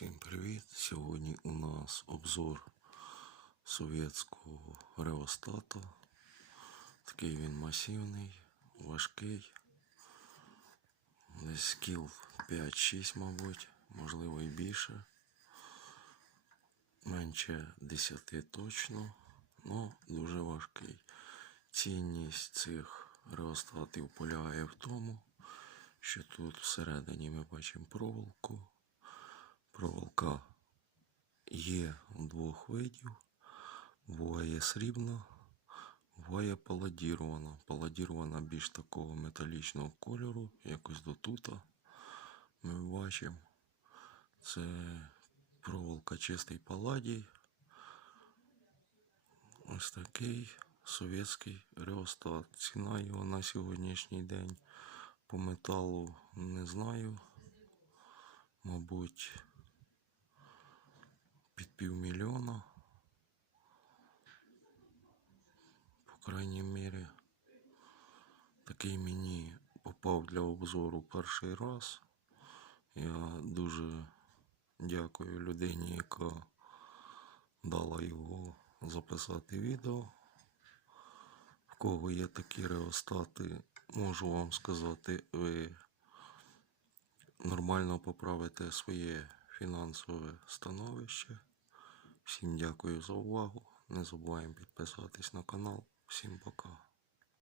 Всім привіт! Сьогодні у нас обзор совєтського реостата. Такий він масивний, важкий. Десь кіл 5-6, мабуть, можливо і більше. Менше 10 точно, але дуже важкий. Цінність цих реостатів полягає в тому, що тут всередині ми бачимо проволоку. Є двох видів. Буває срібна, буває паладірована. Паладірована більш такого металічного кольору, якось до тута. Ми бачимо. Це проволока чистий паладій. Ось такий совєтський реостат. Ціна його на сьогоднішній день по металу не знаю. Мабуть, півмільйона. По крайній мірі, такий мені попав для обзору перший раз. Я дуже дякую людині, яка дала його записати відео. В кого є такі реостати, можу вам сказати, ви нормально поправите своє фінансове становище. Всім дякую за увагу. Не забуваємо підписатись на канал. Всім пока.